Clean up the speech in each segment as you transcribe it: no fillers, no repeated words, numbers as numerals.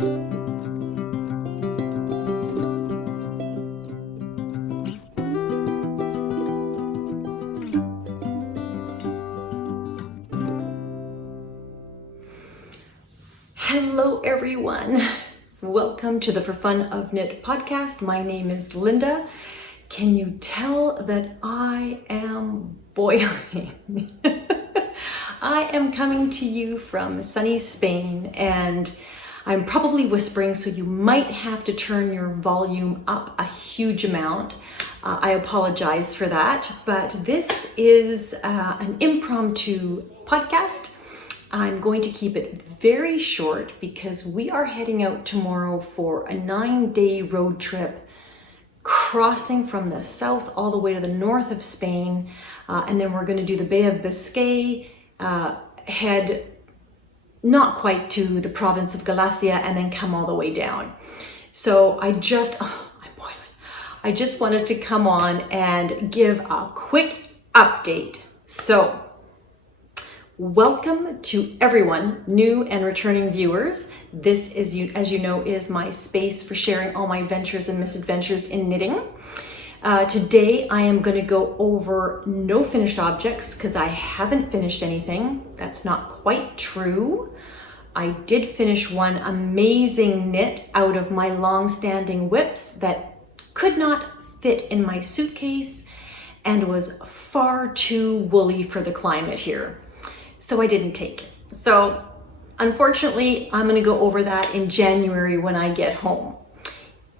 Hello everyone, welcome to the For Fun of Knit podcast. My name is Linda. Can you tell that I am boiling? I am coming to you from sunny Spain and I'm probably whispering, so you might have to turn your volume up a huge amount. I apologize for that, but this is an impromptu podcast. I'm going to keep it very short because we are heading out tomorrow for a 9-day road trip, crossing from the south all the way to the north of Spain, and then we're going to do the Bay of Biscay, head not quite to the province of Galicia, and then come all the way down. So I'm boiling. I just wanted to come on and give a quick update. So welcome to everyone, new and returning viewers. This is, as you know, is my space for sharing all my ventures and misadventures in knitting. Today I am going to go over no finished objects because I haven't finished anything. That's not quite true. I did finish one amazing knit out of my long-standing whips that could not fit in my suitcase and was far too woolly for the climate here. So I didn't take it. So unfortunately, I'm gonna go over that in January when I get home.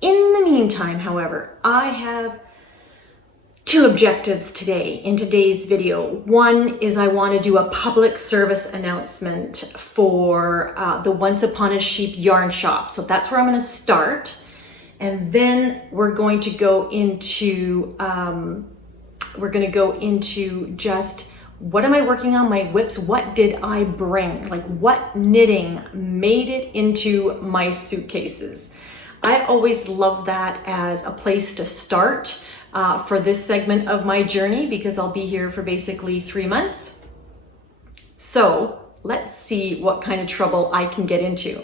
In the meantime, however, I have two objectives today in today's video. One is I want to do a public service announcement for the Once Upon a Sheep yarn shop. So that's where I'm gonna start. And then we're going to go into, just what am I working on my whips? What did I bring? Like what knitting made it into my suitcases? I always love that as a place to start for this segment of my journey because I'll be here for basically 3 months. So let's see what kind of trouble I can get into.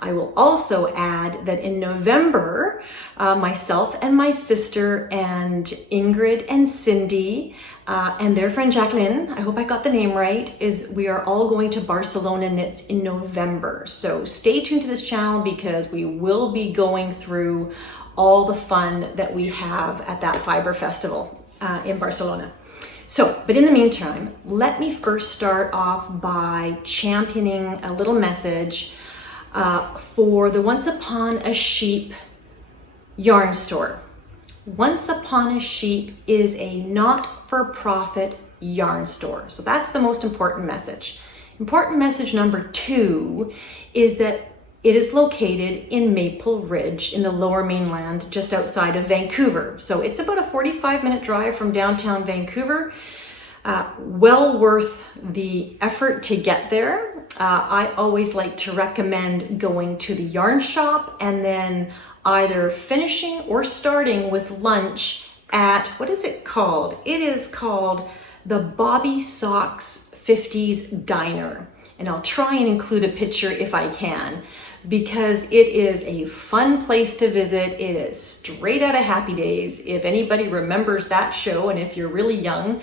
I will also add that in November, myself and my sister and Ingrid and Cindy and their friend Jacqueline, I hope I got the name right, we are all going to Barcelona Knits in November. So stay tuned to this channel because we will be going through all the fun that we have at that Fibre festival in Barcelona. So, but in the meantime, let me first start off by championing a little message for the Once Upon a Sheep yarn store. Once Upon a Sheep is a not-for-profit yarn store. So that's the most important message. Important message number 2 is that it is located in Maple Ridge in the Lower Mainland, just outside of Vancouver. So it's about a 45-minute drive from downtown Vancouver. Well worth the effort to get there. I always like to recommend going to the yarn shop and then either finishing or starting with lunch at, what is it called? It is called the Bobby Socks 50s Diner. And I'll try and include a picture if I can, because it is a fun place to visit. It is straight out of Happy Days. If anybody remembers that show, and if you're really young,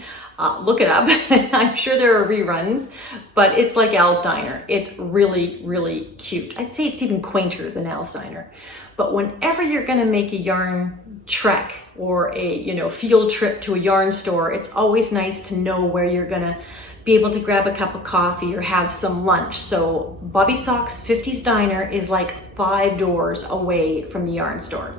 look it up. I'm sure there are reruns, but it's like Al's Diner. It's really, really cute. I'd say it's even quainter than Al's Diner. But whenever you're gonna make a yarn trek or a field trip to a yarn store, it's always nice to know where you're gonna be able to grab a cup of coffee or have some lunch. So Bobby Socks 50s Diner is like 5 doors away from the yarn store.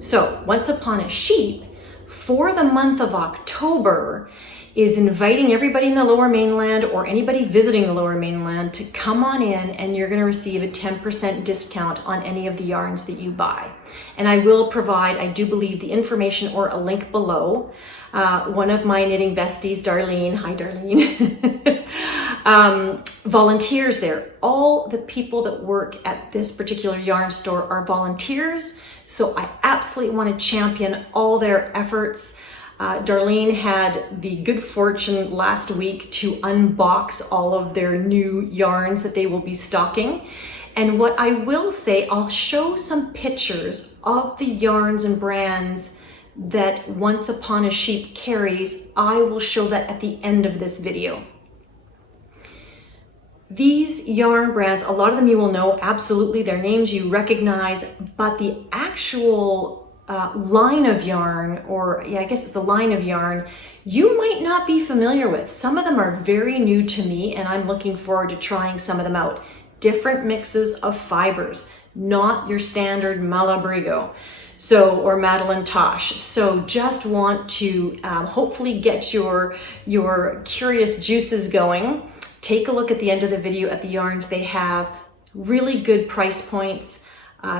So Once Upon a Sheep, for the month of October, is inviting everybody in the Lower Mainland or anybody visiting the Lower Mainland to come on in, and you're going to receive a 10% discount on any of the yarns that you buy. And I will provide, I do believe, the information or a link below. One of my knitting besties, Darlene, hi Darlene, volunteers there. All the people that work at this particular yarn store are volunteers, so I absolutely want to champion all their efforts. Darlene had the good fortune last week to unbox all of their new yarns that they will be stocking. And what I will say, I'll show some pictures of the yarns and brands that Once Upon a Sheep carries. I will show that at the end of this video. These yarn brands, a lot of them you will know, absolutely, their names you recognize, but the actual line of yarn, or yeah, I guess it's the line of yarn, you might not be familiar with. Some of them are very new to me, and I'm looking forward to trying some of them out. Different mixes of fibers, not your standard Malabrigo, so, or Madeline Tosh. So just want to hopefully get your curious juices going. Take a look at the end of the video at the yarns they have. Really good price points.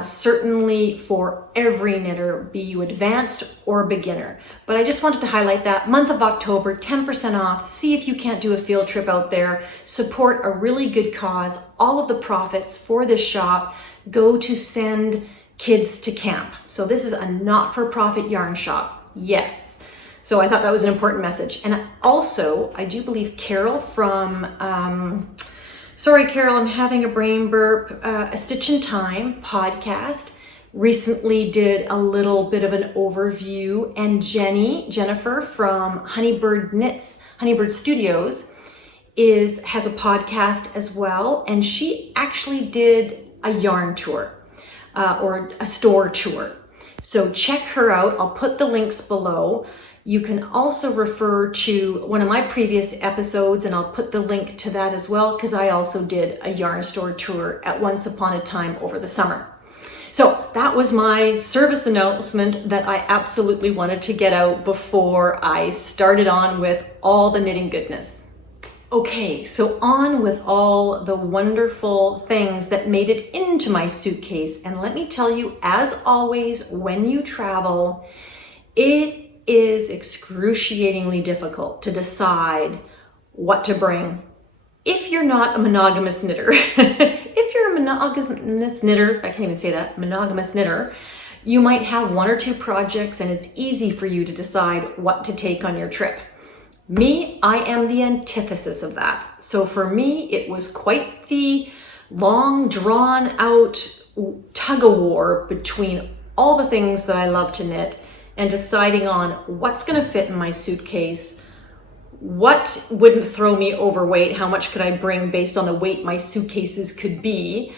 Certainly for every knitter, be you advanced or beginner. But I just wanted to highlight that month of October, 10% off. See if you can't do a field trip out there. Support a really good cause. All of the profits for this shop go to send kids to camp. So this is a not-for-profit yarn shop. Yes. So I thought that was an important message. And also, I do believe Carol from sorry, Carol, I'm having a brain burp. A Stitch in Time podcast recently did a little bit of an overview, and Jennifer from Honeybird Studios has a podcast as well, and she actually did a yarn tour or a store tour. So check her out. I'll put the links below. You can also refer to one of my previous episodes, and I'll put the link to that as well, because I also did a yarn store tour at Once Upon a Time over the summer. So that was my service announcement that I absolutely wanted to get out before I started on with all the knitting goodness. Okay, so on with all the wonderful things that made it into my suitcase. And let me tell you, as always, when you travel, it is excruciatingly difficult to decide what to bring. If you're not a monogamous knitter, if you're a monogamous knitter, I can't even say that, monogamous knitter, you might have one or two projects and it's easy for you to decide what to take on your trip. Me, I am the antithesis of that. So for me, it was quite the long, drawn out tug of war between all the things that I love to knit and deciding on what's going to fit in my suitcase, what wouldn't throw me overweight, how much could I bring based on the weight my suitcases could be,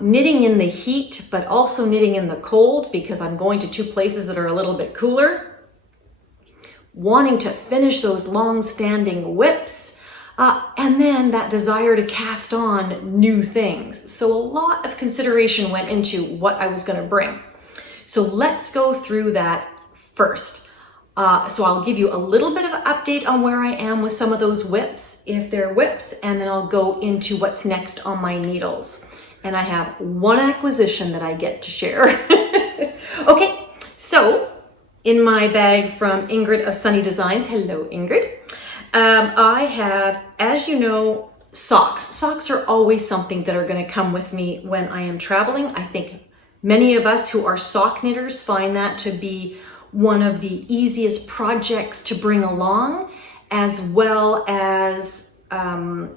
knitting in the heat, but also knitting in the cold because I'm going to two places that are a little bit cooler, wanting to finish those long-standing whips, and then that desire to cast on new things. So a lot of consideration went into what I was going to bring. So let's go through that first. So I'll give you a little bit of an update on where I am with some of those whips, if they're whips, and then I'll go into what's next on my needles. And I have one acquisition that I get to share. Okay, so in my bag from Ingrid of Sunny Designs, hello Ingrid, I have, as you know, socks. Socks are always something that are going to come with me when I am traveling. I think many of us who are sock knitters find that to be one of the easiest projects to bring along, as well as to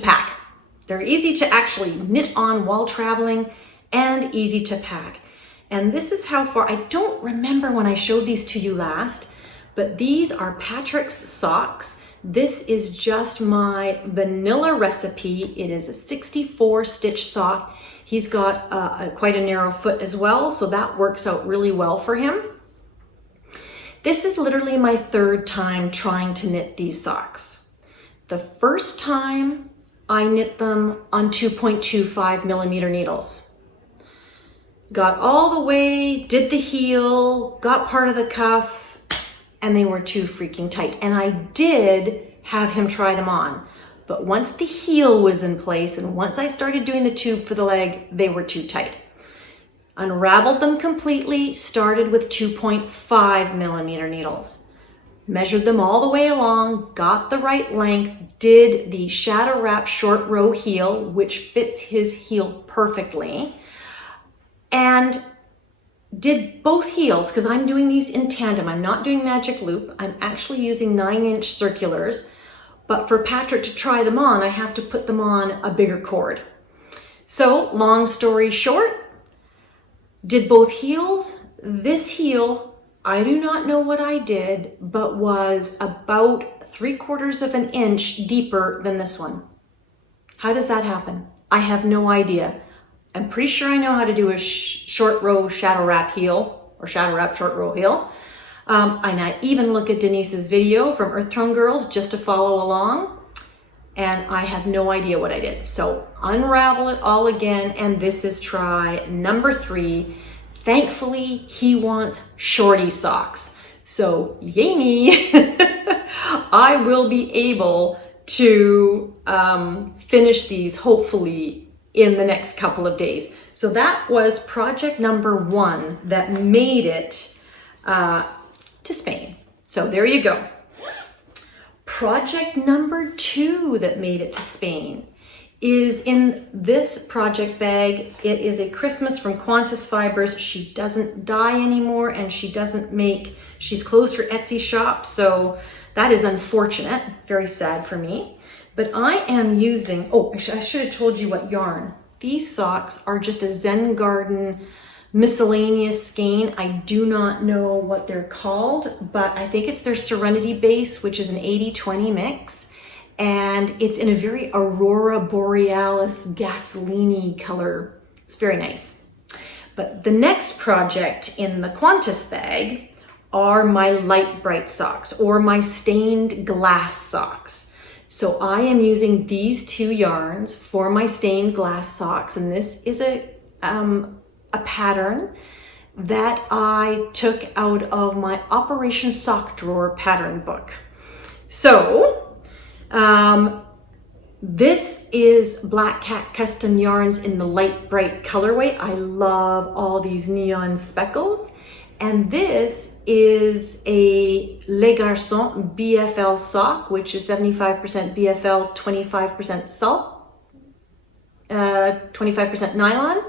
pack. They're easy to actually knit on while traveling and easy to pack. And this is how far, I don't remember when I showed these to you last, but these are Patrick's socks. This is just my vanilla recipe. It is a 64 stitch sock. He's got quite a narrow foot as well, so that works out really well for him. This is literally my third time trying to knit these socks. The first time I knit them on 2.25 millimeter needles. Got all the way, did the heel, got part of the cuff, and they were too freaking tight. And I did have him try them on. But once the heel was in place and once I started doing the tube for the leg, they were too tight. Unraveled them completely, started with 2.5 millimeter needles. Measured them all the way along, got the right length, did the shadow wrap short row heel, which fits his heel perfectly, and did both heels, because I'm doing these in tandem. I'm not doing magic loop. I'm actually using 9-inch circulars. But for Patrick to try them on, I have to put them on a bigger cord. So long story short, did both heels. This heel, I do not know what I did, but was about 3/4 of an inch deeper than this one. How does that happen? I have no idea. I'm pretty sure I know how to do a short row shadow wrap heel, or shadow wrap short row heel. And I even look at Denise's video from Earth Tone Girls just to follow along. And I have no idea what I did. So unravel it all again. And this is try number 3. Thankfully, he wants shorty socks. So yay me. I will be able to finish these hopefully in the next couple of days. So that was project number 1 that made it to Spain. So there you go. Project number 2 that made it to Spain is in this project bag. It is a Christmas from Qantas Fibres. She doesn't dye anymore, and she's closed her Etsy shop. So that is unfortunate, very sad for me. But I am using, I should have told you what yarn. These socks are just a Zen Garden miscellaneous skein. I do not know what they're called, but I think it's their Serenity base, which is an 80-20 mix. And it's in a very Aurora Borealis gasoline-y color. It's very nice. But the next project in the Qantas bag are my light bright socks, or my stained glass socks. So I am using these 2 yarns for my stained glass socks, and this is a pattern that I took out of my Operation Sock Drawer pattern book. So this is Black Cat Custom Yarns in the light bright colorway. I love all these neon speckles. And this is a Les Garçons BFL sock, which is 75% BFL, 25% salt, 25% nylon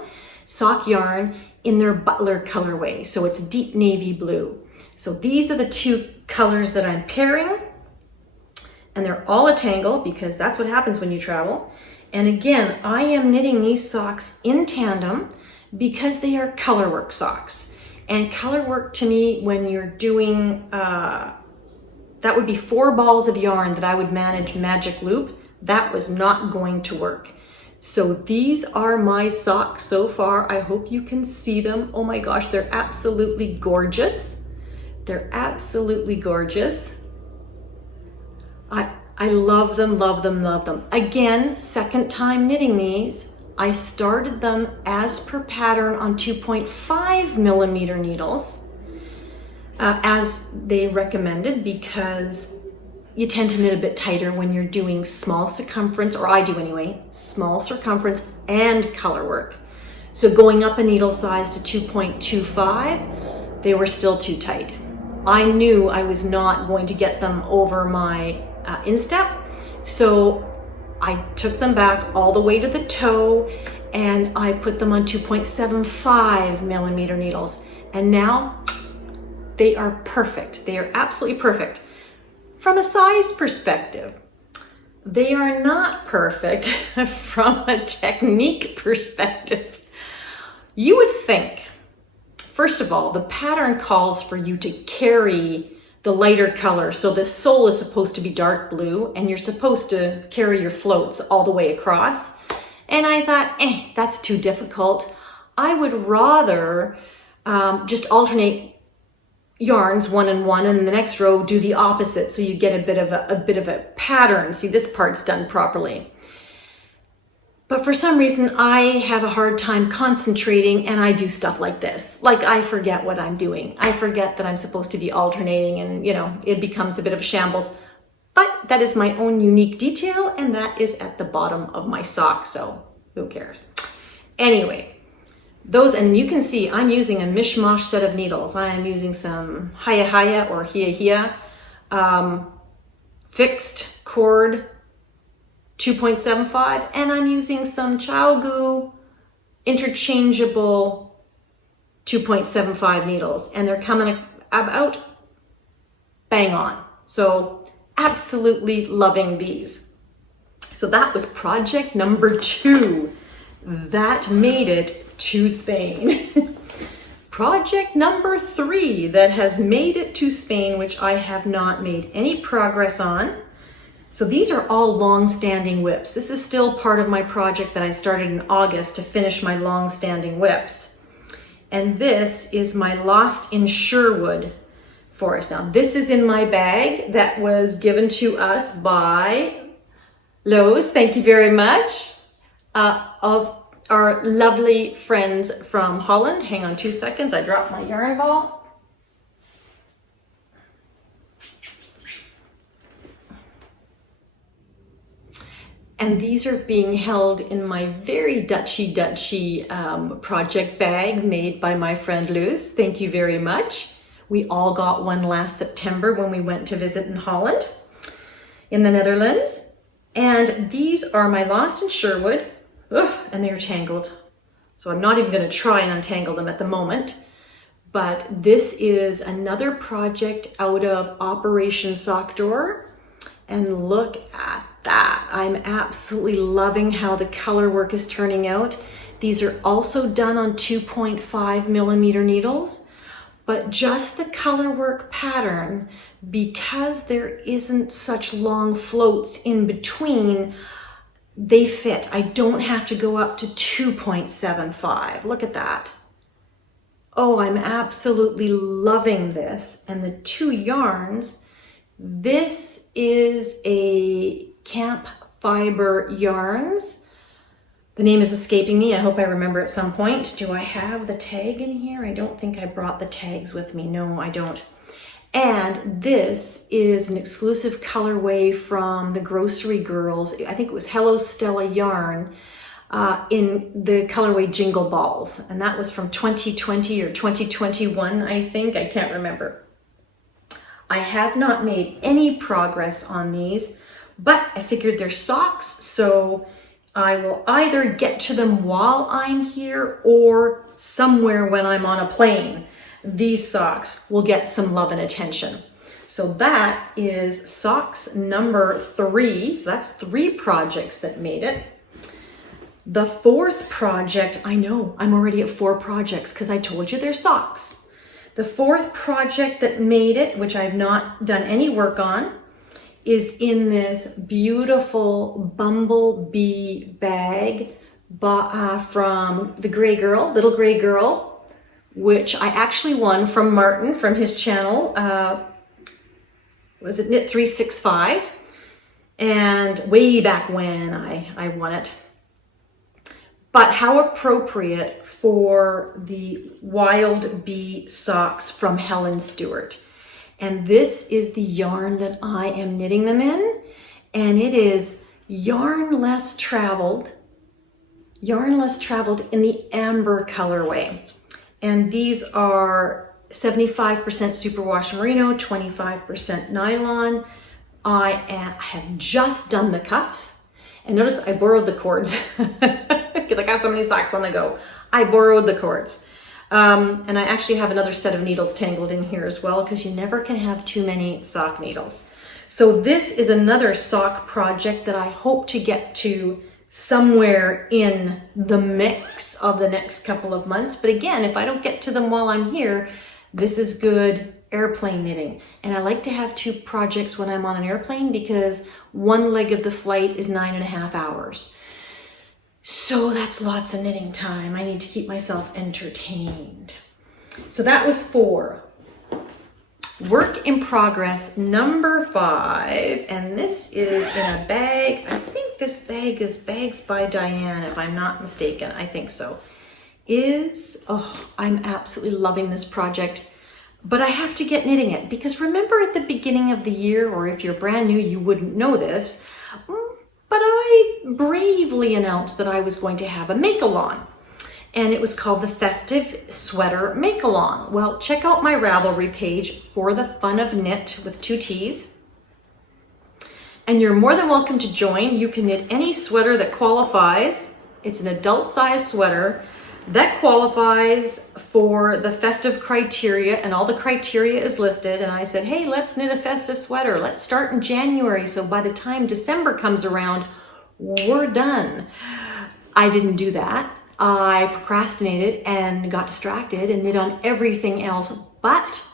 sock yarn in their Butler colorway. So it's deep navy blue. So these are the 2 colors that I'm pairing. And they're all a tangle because that's what happens when you travel. And again, I am knitting these socks in tandem because they are colorwork socks. And colorwork to me, when you're doing, that would be 4 balls of yarn that I would manage magic loop. That was not going to work. So these are my socks so far. I hope you can see them. Oh my gosh, they're absolutely gorgeous. They're absolutely gorgeous. I love them, love them, love them. Again, second time knitting these. I started them as per pattern on 2.5 millimeter needles, as they recommended, because you tend to knit a bit tighter when you're doing small circumference, or I do anyway, small circumference and color work. So going up a needle size to 2.25, they were still too tight. I knew I was not going to get them over my instep, so I took them back all the way to the toe and I put them on 2.75 millimeter needles. And now they are perfect. They are absolutely perfect. From a size perspective, they are not perfect from a technique perspective. You would think, first of all, the pattern calls for you to carry the lighter color. So the sole is supposed to be dark blue and you're supposed to carry your floats all the way across. And I thought, that's too difficult. I would rather just alternate yarns, 1 and 1, and the next row do the opposite, so you get a bit of a pattern. See, this part's done properly. But for some reason, I have a hard time concentrating and I do stuff like this. Like, I forget what I'm doing. I forget that I'm supposed to be alternating and, it becomes a bit of a shambles. But that is my own unique detail, and that is at the bottom of my sock, so who cares? Anyway, those, and you can see I'm using a mishmash set of needles. I am using some Haya or Hia fixed cord 2.75, and I'm using some Chaogu interchangeable 2.75 needles, and they're coming about bang on. So absolutely loving these. So that was project number 2 that made it to Spain. Project number 3 that has made it to Spain, which I have not made any progress on. So these are all long-standing whips. This is still part of my project that I started in August to finish my long-standing whips. And this is my Lost in Sherwood forest. Now this is in my bag that was given to us by Lowe's, thank you very much, of our lovely friends from Holland. Hang on 2 seconds, I dropped my yarn ball. And these are being held in my very Dutchy project bag made by my friend Luz. Thank you very much. We all got one last September when we went to visit in Holland, in the Netherlands. And these are my Lost in Sherwood. Ugh, and they're tangled. So I'm not even going to try and untangle them at the moment. But this is another project out of Operation Sock Drawer. And look at that. I'm absolutely loving how the color work is turning out. These are also done on 2.5 millimeter needles, but just the color work pattern, because there isn't such long floats in between, they fit. I don't have to go up to 2.75. Look at that. Oh, I'm absolutely loving this. And the 2 yarns, this is a Camp Fibre yarns. The name is escaping me. I hope I remember at some point. Do I have the tag in here? I don't think I brought the tags with me. No, I don't. And this is an exclusive colorway from the Grocery Girls. I think it was Hello Stella yarn in the colorway Jingle Balls. And that was from 2020 or 2021, I think. I can't remember. I have not made any progress on these, but I figured they're socks, so I will either get to them while I'm here or somewhere when I'm on a plane. These socks will get some love and attention. So that is socks number 3. So that's 3 projects that made it. The 4th project, I know I'm already at 4 projects because I told you they're socks. The 4th project that made it, which I've not done any work on, is in this beautiful bumblebee bag from the Gray Girl, Little Gray Girl, which I actually won from Martin from his channel. Was it Knit 365? And way back when I won it. But how appropriate for the Wild Bee socks from Helen Stewart. And this is the yarn that I am knitting them in. And it is yarn less traveled in the amber colorway. And these are 75% superwash merino, 25% nylon. I have just done the cuffs. And notice I borrowed the cords because I got so many socks on the go. I borrowed the cords. And I actually have another set of needles tangled in here as well, because you never can have too many sock needles. So this is another sock project that I hope to get to somewhere in the mix of the next couple of months. But again, if I don't get to them while I'm here, this is good airplane knitting. And I like to have 2 projects when I'm on an airplane because one leg of the flight is 9.5 hours. So that's lots of knitting time. I need to keep myself entertained. So that was 4. Work in progress number 5. And this is in a bag. I think this bag is Bags by Diane, if I'm not mistaken. I think so. I'm absolutely loving this project. But I have to get knitting it because remember at the beginning of the year, or if you're brand new, you wouldn't know this, but I bravely announced that I was going to have a make-along, and it was called the Festive Sweater Make-Along. Well, check out my Ravelry page for the fun of knit with 2 T's, and you're more than welcome to join. You can knit any sweater that qualifies. It's an adult size sweater that qualifies for the festive criteria, and all the criteria is listed. And I said, hey, let's knit a festive sweater. Let's start in January. So by the time December comes around, we're done. I didn't do that. I procrastinated and got distracted and knit on everything else but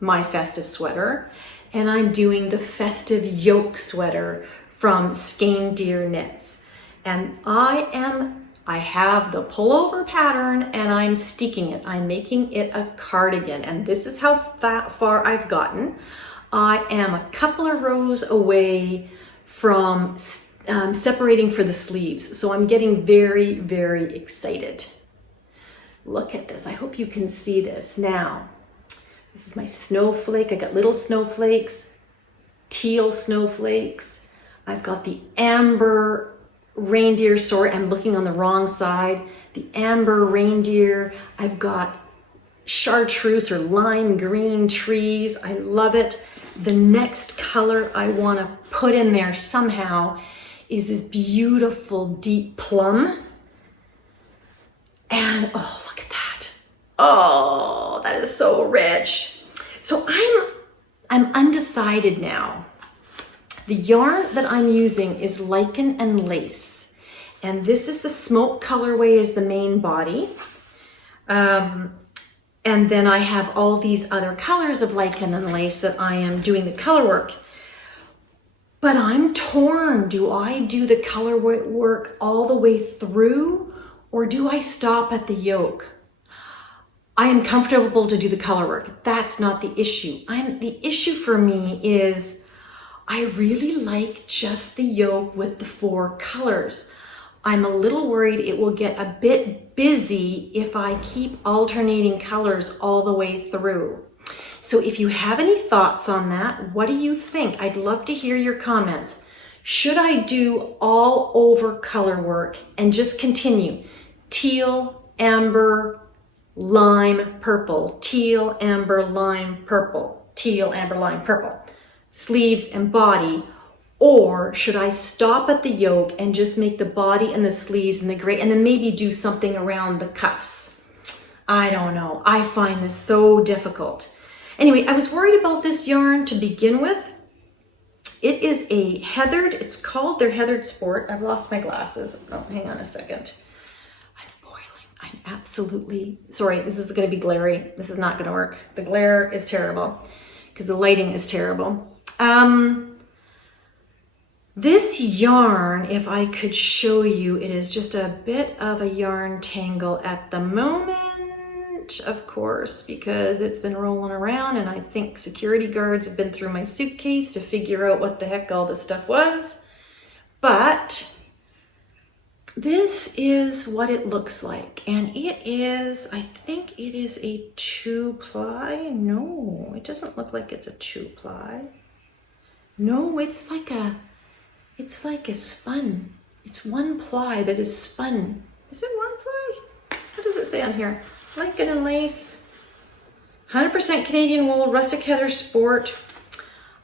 my festive sweater. And I'm doing the festive yoke sweater from Skein Deer Knits. And I have the pullover pattern and I'm steeking it. I'm making it a cardigan, and this is how far I've gotten. I am a couple of rows away from separating for the sleeves. So I'm getting very, very excited. Look at this. I hope you can see this. Now, this is my snowflake. I got little snowflakes, teal snowflakes. I've got the amber reindeer sort. I'm looking on the wrong side. The amber reindeer. I've got chartreuse or lime green trees. I love it. The next color I want to put in there somehow is this beautiful deep plum. And oh, look at that. Oh, that is so rich. So I'm undecided now. The yarn that I'm using is lichen and lace. And this is the smoke colorway as the main body. And then I have all these other colors of lichen and lace that I am doing the color work. But I'm torn. Do I do the color work all the way through, or do I stop at the yoke? I am comfortable to do the color work. That's not the issue. The issue for me is I really like just the yoke with the 4 colors. I'm a little worried it will get a bit busy if I keep alternating colors all the way through. So if you have any thoughts on that, what do you think? I'd love to hear your comments. Should I do all over color work and just continue? Teal, amber, lime, purple, teal, amber, lime, purple, teal, amber, lime, purple, sleeves and body. Or should I stop at the yoke and just make the body and the sleeves and the gray, and then maybe do something around the cuffs? I don't know. I find this so difficult. Anyway, I was worried about this yarn to begin with. It is a heathered, it's called their heathered sport. I've lost my glasses. Oh, hang on a second. I'm boiling. I'm absolutely, sorry, this is gonna be glary. This is not gonna work. The glare is terrible because the lighting is terrible. This yarn, if I could show you, it is just a bit of a yarn tangle at the moment, of course, because it's been rolling around and I think security guards have been through my suitcase to figure out what the heck all this stuff was. But this is what it looks like. And it is, I think it is a 2-ply. No, it doesn't look like it's a 2-ply. No, it's like a spun. It's 1 ply that is spun. Is it 1 ply? What does it say on here? Lichen and lace, 100% Canadian wool, rustic heather sport.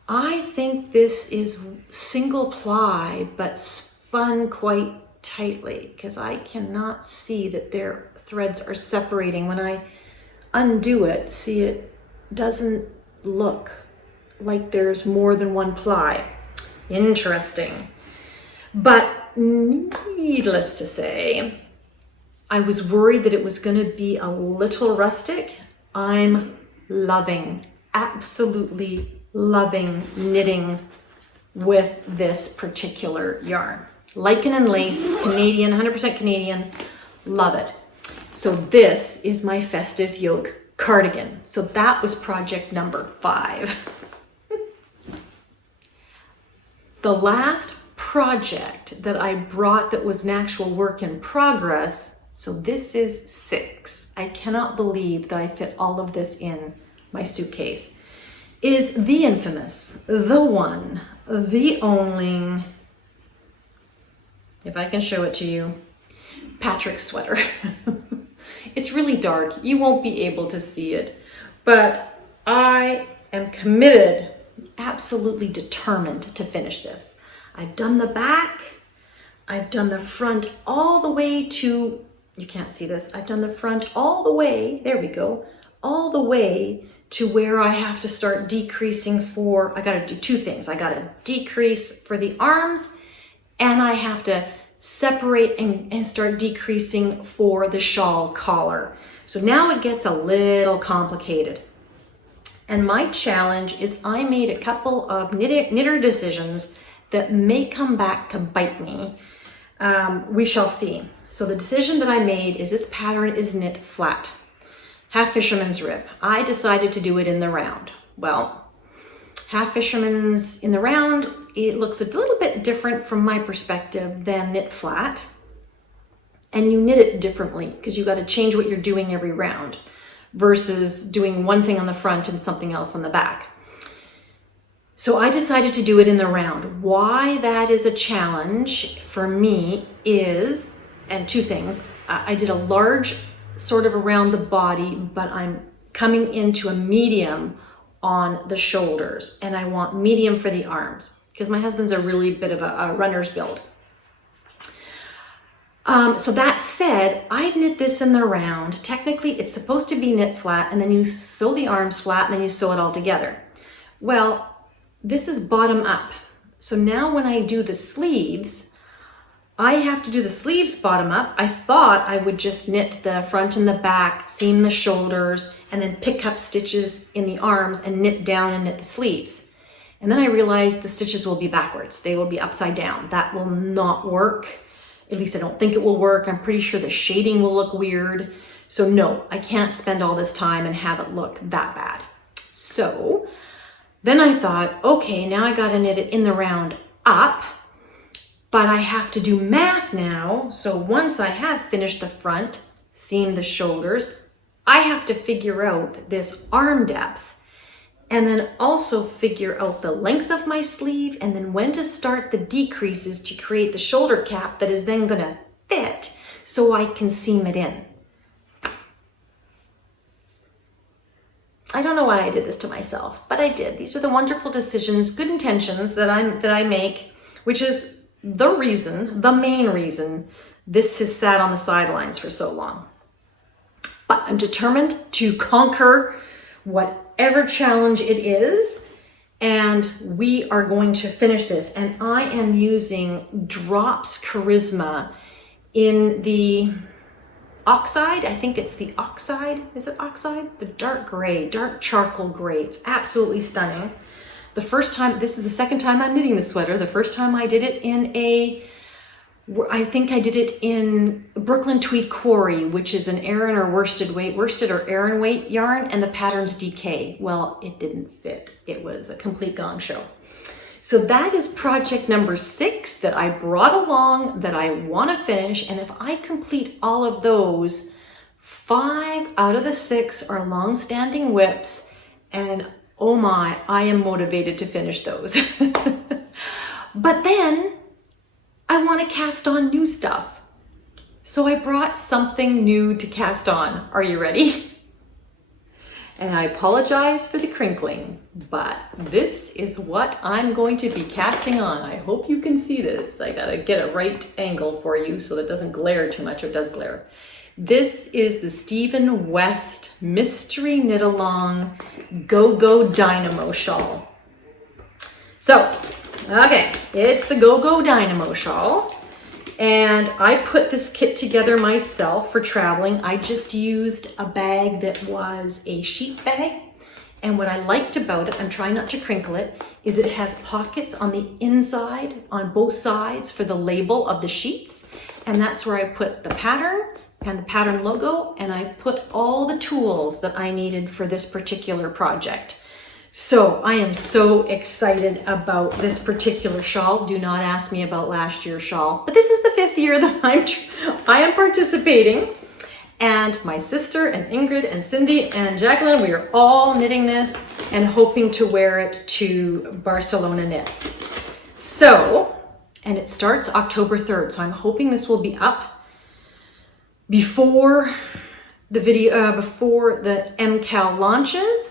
I think this is single ply, but spun quite tightly because I cannot see that their threads are separating. When I undo it, see, it doesn't look like there's more than 1 ply. Interesting. But needless to say, I was worried that it was going to be a little rustic. I'm loving, absolutely loving knitting with this particular yarn. Lichen and lace, Canadian, 100% Canadian, love it. So this is my festive yoke cardigan. So that was project number 5. The last project that I brought that was an actual work in progress, so this is 6. I cannot believe that I fit all of this in my suitcase, is the infamous, the one, the only, if I can show it to you, Patrick's sweater. It's really dark. You won't be able to see it, but I am committed, absolutely determined to finish this. I've done the back, I've done the front all the way to, you can't see this, I've done the front all the way, there we go, all the way to where I have to start decreasing for, I gotta do 2 things. I gotta decrease for the arms and I have to separate and start decreasing for the shawl collar. So now it gets a little complicated. And my challenge is I made a couple of knitter decisions that may come back to bite me. We shall see. So the decision that I made is this pattern is knit flat, half fisherman's rib. I decided to do it in the round. Well, half fisherman's in the round, it looks a little bit different from my perspective than knit flat. And you knit it differently because you got to change what you're doing every round versus doing one thing on the front and something else on the back. So I decided to do it in the round. Why that is a challenge for me is, and two things, I did a large sort of around the body, but I'm coming into a medium on the shoulders, and I want medium for the arms because my husband's a really bit of a runner's build. So that said, I've knit this in the round. Technically, it's supposed to be knit flat, and then you sew the arms flat, and then you sew it all together. Well, this is bottom up. So now when I do the sleeves, I have to do the sleeves bottom up. I thought I would just knit the front and the back, seam the shoulders, and then pick up stitches in the arms and knit down and knit the sleeves. And then I realized the stitches will be backwards. They will be upside down. That will not work. At least I don't think it will work. I'm pretty sure the shading will look weird. So no, I can't spend all this time and have it look that bad. So then I thought, okay, now I gotta knit it in the round up, but I have to do math now. So once I have finished the front, seam the shoulders, I have to figure out this arm depth and then also figure out the length of my sleeve and then when to start the decreases to create the shoulder cap that is then gonna fit so I can seam it in. I don't know why I did this to myself, but I did. These are the wonderful decisions, good intentions that I make, which is the main reason this has sat on the sidelines for so long. But I'm determined to conquer whatever challenge it is, and we are going to finish this. And I am using Drops Charisma in the Oxide. I think it's the Oxide. Is it Oxide? The dark gray, dark charcoal gray. It's absolutely stunning. The first time, this is the second time I'm knitting the sweater. The first time I did it I think I did it in Brooklyn Tweed Quarry, which is an Aran or worsted or Aran weight yarn, and the pattern's DK. Well, it didn't fit. It was a complete gong show. So that is project number 6 that I brought along that I want to finish. And if I complete all of those, 5 out of the 6 are long-standing whips. And oh my, I am motivated to finish those. But then I want to cast on new stuff. So I brought something new to cast on. Are you ready? And I apologize for the crinkling, but this is what I'm going to be casting on. I hope you can see this. I gotta get a right angle for you so that it doesn't glare too much. It does glare. This is the Stephen West Mystery Knit Along Go-Go Dynamo Shawl. So, okay, it's the Go-Go Dynamo Shawl. And I put this kit together myself for traveling. I just used a bag that was a sheet bag. And what I liked about it, I'm trying not to crinkle it, is it has pockets on the inside, on both sides for the label of the sheets. And that's where I put the pattern and the pattern logo, and I put all the tools that I needed for this particular project. So I am so excited about this particular shawl. Do not ask me about last year's shawl, but this is the 5th year that I am participating. And my sister and Ingrid and Cindy and Jacqueline, we are all knitting this and hoping to wear it to Barcelona Knits. So, and it starts October 3rd. So I'm hoping this will be up before the before the SWMKAL launches.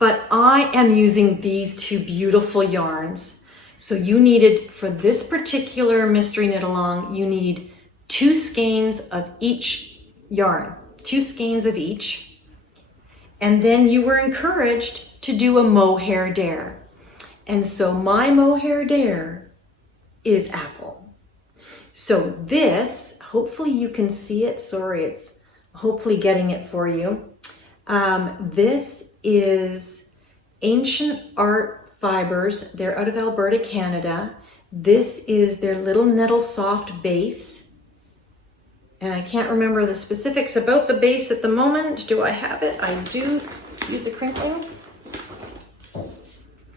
But I am using these 2 beautiful yarns. So you needed, for this particular mystery knit along, you need 2 skeins of each yarn, 2 skeins of each. And then you were encouraged to do a mohair dare. And so my mohair dare is apple. So this, hopefully you can see it. Sorry, it's hopefully getting it for you. This is Ancient Art Fibres. They're out of Alberta, Canada. This is their Little Nettle Soft base. And I can't remember the specifics about the base at the moment. Do I have it? I do. Excuse the crinkling.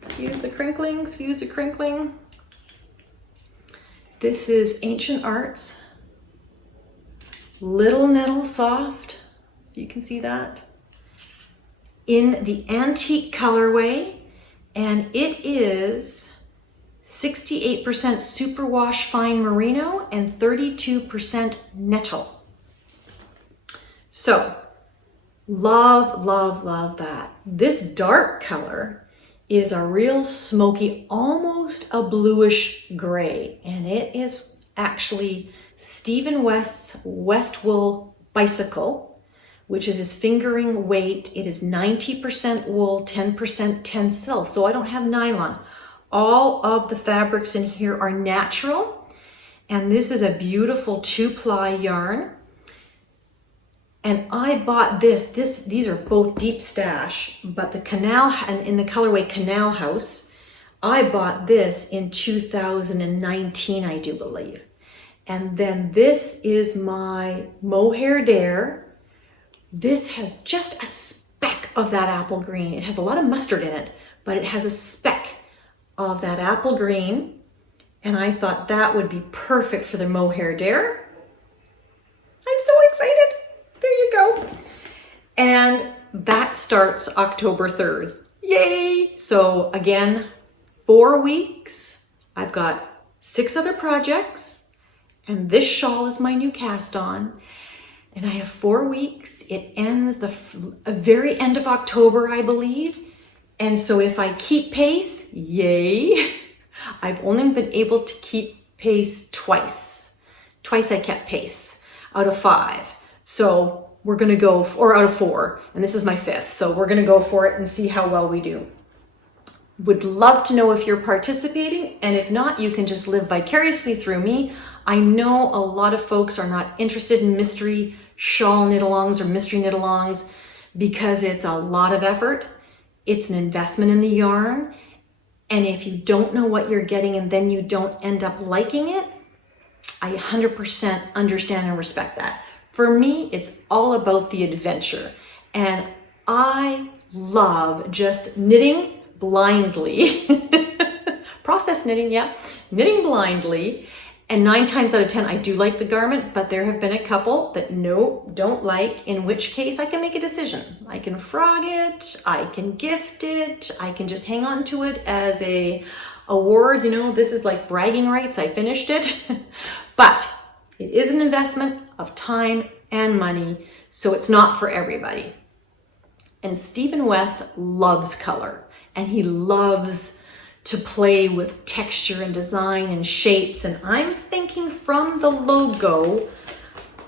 Excuse the crinkling. Excuse the crinkling. This is Ancient Arts. Little Nettle Soft. You can see that. In the antique colorway. And it is 68% superwash fine merino and 32% nettle. So love, love, love that. This dark color is a real smoky, almost a bluish gray. And it is actually Stephen West's West Wool Bicycle, which is his fingering weight. It is 90% wool, 10% tencel. So I don't have nylon. All of the fabrics in here are natural, and this is a beautiful 2-ply yarn. And I bought these are both deep stash, but the canal, and in the colorway Canal House, I bought this in 2019, I do believe. And then this is my Mohair Dare. This has just a speck of that apple green. It has a lot of mustard in it, but it has a speck of that apple green, and I thought that would be perfect for the Mohair Dare. I'm so excited. There you go. And that starts October 3rd. Yay! So again, 4 weeks. I've got 6 other projects, and this shawl is my new cast on. And I have 4 weeks. It ends the very end of October, I believe. And so if I keep pace, yay. I've only been able to keep pace twice. Twice I kept pace out of 5. So we're gonna go, or out of 4, and this is my 5th. So we're gonna go for it and see how well we do. Would love to know if you're participating, and if not, you can just live vicariously through me. I know a lot of folks are not interested in mystery shawl knit-alongs or mystery knit-alongs because it's a lot of effort. It's an investment in the yarn. And if you don't know what you're getting and then you don't end up liking it, I 100% understand and respect that. For me, it's all about the adventure. And I love just knitting blindly. Process knitting, yeah. Knitting blindly. And 9 times out of 10, I do like the garment, but there have been a couple that no, don't like, in which case I can make a decision. I can frog it, I can gift it, I can just hang on to it as a award. You know, this is like bragging rights, I finished it. But it is an investment of time and money, so it's not for everybody. And Stephen West loves color, and he loves to play with texture and design and shapes. And I'm thinking from the logo,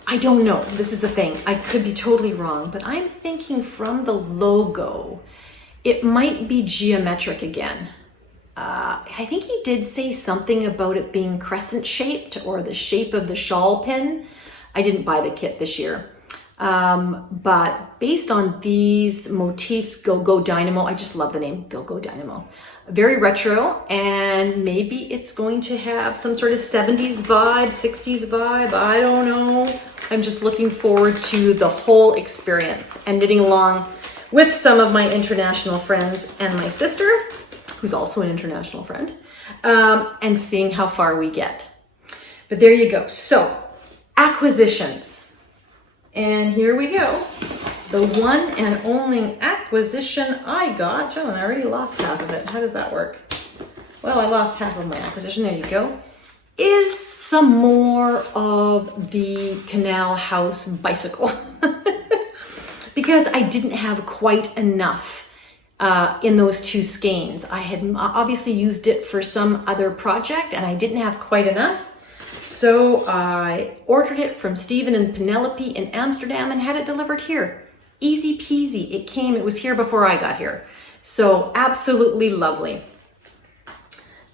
I don't know, this is the thing, I could be totally wrong, but I'm thinking from the logo, it might be geometric again. I think he did say something about it being crescent shaped or the shape of the shawl pin. I didn't buy the kit this year. But based on these motifs, Go Go Dynamo, I just love the name, Go Go Dynamo. Very retro, and maybe it's going to have some sort of 70s vibe, 60s vibe, I don't know. I'm just looking forward to the whole experience and knitting along with some of my international friends and my sister, who's also an international friend, and seeing how far we get. But there you go. So, acquisitions. And here we go. The one and only acquisition I got. Oh, and I already lost half of it. How does that work? Well, I lost half of my acquisition. There you go. Is some more of the Canal House bicycle. Because I didn't have quite enough in those 2 skeins. I had obviously used it for some other project and I didn't have quite enough. So I ordered it from Stephen and Penelope in Amsterdam and had it delivered here. Easy peasy. It came, it was here before I got here. So absolutely lovely.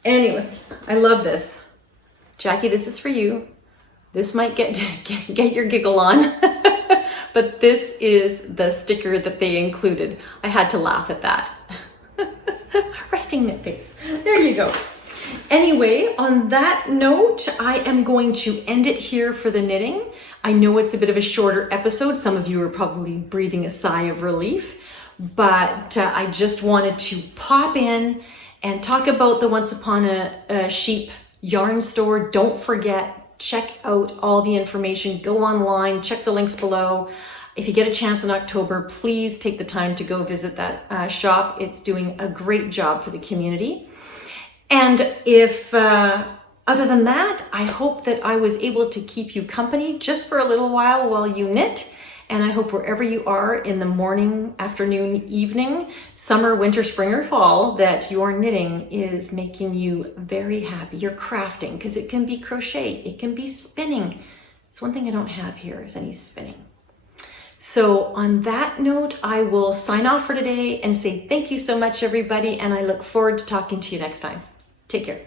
Anyway, I love this. Jackie, this is for you. This might get your giggle on, but this is the sticker that they included. I had to laugh at that. Resting knit face. There you go. Anyway, on that note, I am going to end it here for the knitting. I know it's a bit of a shorter episode. Some of you are probably breathing a sigh of relief, but I just wanted to pop in and talk about the Once Upon a Sheep yarn store. Don't forget, check out all the information. Go online, check the links below. If you get a chance in October, please take the time to go visit that shop. It's doing a great job for the community. And if, other than that, I hope that I was able to keep you company just for a little while you knit. And I hope wherever you are in the morning, afternoon, evening, summer, winter, spring, or fall, that your knitting is making you very happy. You're crafting, because it can be crochet, it can be spinning. It's one thing I don't have here is any spinning. So on that note, I will sign off for today and say thank you so much, everybody, and I look forward to talking to you next time. Take care.